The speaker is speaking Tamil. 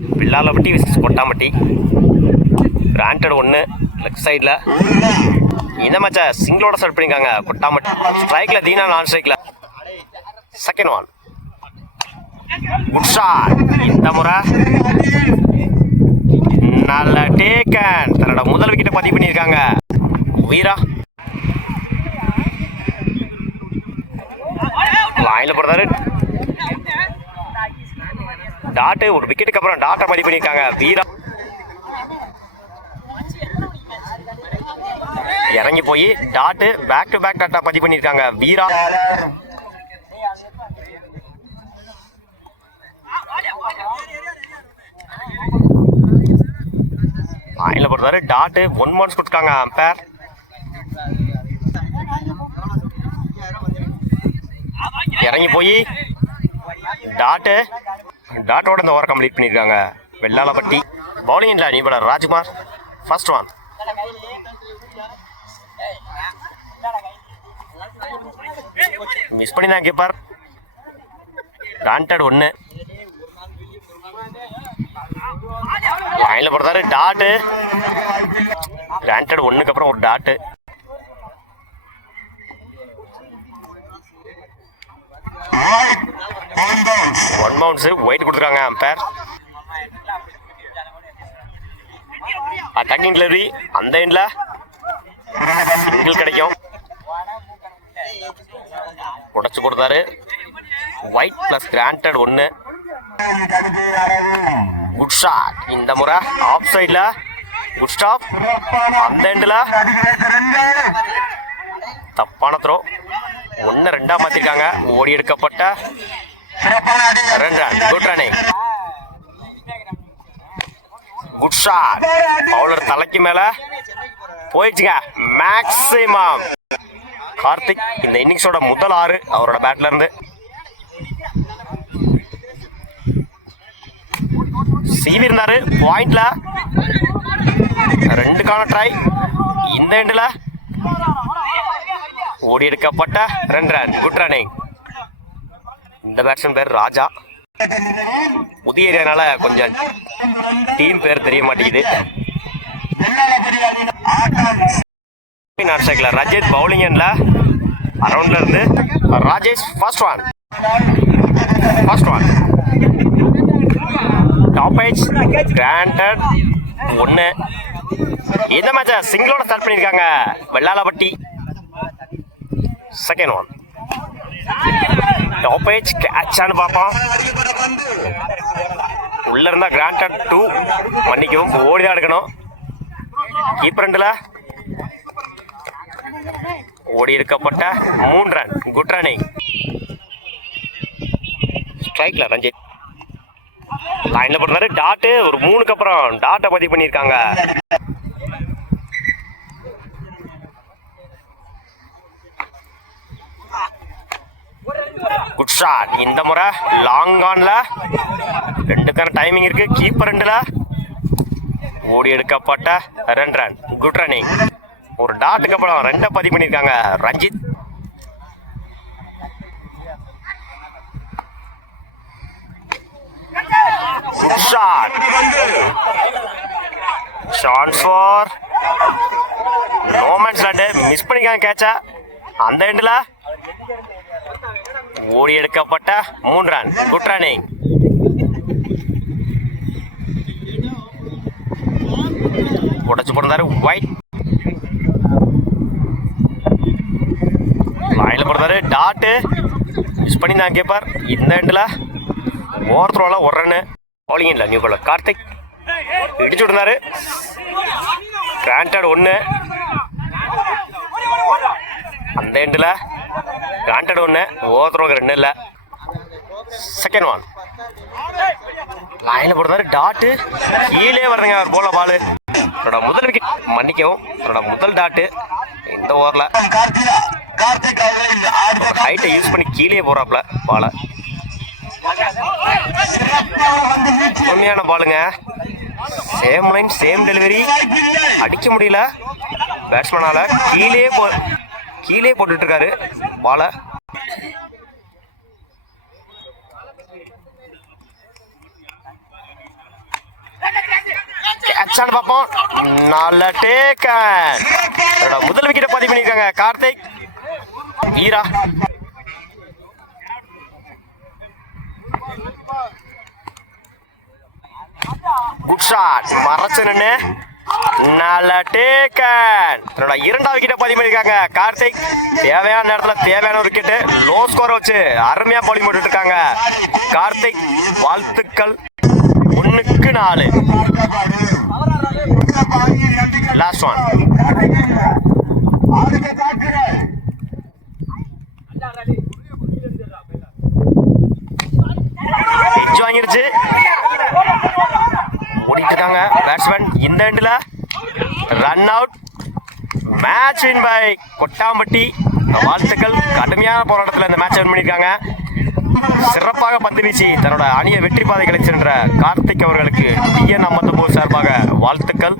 வில்லாலப்பட்டி விசஸ் கொட்டாம்பட்டி. கிராண்டட் 1 லெஃப்ட் சைடில். இந்த மேட்சை சிங்கிளோட ஸ்டார்ட் பண்ணியிருக்காங்க கொட்டாம்பட்டி. ஸ்ட்ரைக்கில் தீனா, நான் ஸ்ட்ரைக்கில். Second one. Good shot. இந்த முறை நல்ல டேக்கன். தன்னோட முதல் விக்கெட்டை பதிவு பண்ணியிருக்காங்க வீரா. லைனில் போடுறாரு. டாட்டு ஒரு விக்கெட்டுக்கு அப்புறம் டாட்டை பதிவு பண்ணியிருக்காங்க வீரா. இறங்கி போய் டாட்டு பேக் டு பேக் டாட்டா பதிவு பண்ணியிருக்காங்க வீரா. லைனில் போடுறாரு. டாட்டு 1 மவுன்ஸ் கொடுத்துருக்காங்க அம்பேர். இறங்கி போய் டாட்டோட இந்த ஓவர் கம்ப்ளீட் பண்ணியிருக்காங்க வெள்ளாளப்பட்டி. பவுலிங் இல்லை நிபுணர் ராஜ்குமார். First one. மிஸ் பண்ணி தான் கீப்பர். கிராண்டட் 1. லைனில் போடுறாரு. டாட்டு கிராண்டட் 1க்கு அப்புறம் ஒரு டாட்டு. ஒன் பவுன்ஸ் ஒயிட் கொடுத்துருக்காங்க அம்பேர். அட்டாக்கிங் டெலிவரி அந்த எண்ட்ல சிங்கிள் கிடைக்கும். உடைச்சு கொடுத்தாரு. Wide plus granted 1. Good shot. இந்த முறை ஆஃப் சைடில் குட் ஸ்டாப். அந்த எண்டில் தப்பான த்ரோ. 1-2 மாற்றிருக்காங்க. ஓடி எடுக்கப்பட்ட 2 run. Good running. Good shot. Bowler தலைக்கு மேலே போயிடுச்சுங்க. மேக்ஸிமம். கார்த்திக் இந்த இன்னிங்ஸோட முதல் 6 அவரோட பேட்ல இருந்து. சீவி இருந்தாரு பாயிண்ட்ல. 2க்கான ட்ரை. இந்த எண்டில் ஓடி எடுக்கப்பட்ட 2 ரன். Good running. இந்த பேட்ஸ்மேன் பேர் ராஜா. புதிய ஏரியானால கொஞ்சம் டீம் பேர் தெரிய மாட்டேங்குது. ரஜித் பவுலிங் எண்ட்ல அரௌண்ட்ல இருந்து Rajesh. First one. Top edge grounded 1. இந்த மேட்சை சிங்கிளோட ஸ்டார்ட் பண்ணியிருக்காங்க Vellalapatti. Second one. Top edge கேட்சான்னு பார்ப்போம். உள்ள இருந்தா கிராண்டட் 2. மன்னிக்கவும், ஓடிதான் எடுக்கணும். கீப்பர் ரெண்டில் ஓடி எடுக்கப்பட்ட 3 ரன். Good running. ஸ்ட்ரைக்ல ரஞ்சித். லைன்ல போடுறாரு. டாட்டு ஒரு 3க்கு அப்புறம் டாட்டை பதிவு பண்ணியிருக்காங்க. Good shot. இந்த முறை லாங் ஆன்ல 2க்கான டைமிங் இருக்கு. கீப்பர் 2ல ஓடி எடுக்கப்பட்ட 2 ரன். Good running. ஒரு டாட்டுக்கு அப்புறம் 2 பதிவு பண்ணியிருக்காங்க Ranjith. Good shot. Shot for no man's land. Miss பண்ணிக்காங்க கேட்சா. அந்த எண்டில் ஓடி எடுக்கப்பட்ட 3 ரன். Good running. உடச்சு போடுறாரு ஒயிட். லைன்ல போடுறாரு. டாட்டு மிஸ் பண்ணி தான் கீப்பர். இந்த எண்டில் ஓவர் த்ரோவில் 1 ரன்னு. பவுலிங் இல்லை நியூ பாலர் கார்த்திக். இடிச்சு விடுறாரு. கிராண்டட் 1. அந்த எண்டில் கிராண்டட் 1. ஓவர் த்ரோக்கு 2 இல்லை. Second one. லைனில் போடுறாரு. டாட்டு கீழே வருதுங்க அவர் போல பாலு. என்னோட முதல் விக்கெட். மன்னிக்கவும், என்னோட முதல் டாட்டு இந்த ஓவரில். ஹைட்டை யூஸ் பண்ணி கீழே போகிறாப்புல பாலை. உண்மையான பாலுங்க. Same line same delivery. அடிக்க முடியல பேட்ஸ்மேனால. கீழே போட்டுட்டு இருக்காரு பாலை. அச்சான்னு பார்ப்போம். நல்ல டேக்கன். முதல் விக்கெட்டை பதிவு பண்ணியிருக்காங்க கார்த்திக். ஈரா குட் ஷாட். மறைச்சு நின்று நல்ல டேக்கன். தன்னோட இரண்டாவது விக்கெட்டை பதிவு பண்ணியிருக்காங்க கார்த்திக். தேவையான நேரத்தில் தேவையான ஒரு விக்கெட்டு. லோ ஸ்கோர் வச்சு அருமையா பவுலிங் போட்டுட்டு இருக்காங்க கார்த்திக். வாழ்த்துக்கள். 1-4. Last one. எட்ஜ் வாங்கிருச்சு. ஓடிட்டு இருக்காங்க பேட்ஸ்மேன். இந்த எண்டில் run out. Match win by Kottampatti. வாழ்த்துக்கள். கடுமையான போராட்டத்தில் இந்த மேட்ச் வின் பண்ணியிருக்காங்க. சிறப்பாக பந்து வீசி தன்னோட அணியை வெற்றி பாதைகளை சென்ற கார்த்திக் அவர்களுக்கு டிஎன் 59 சார்பாக வாழ்த்துக்கள்.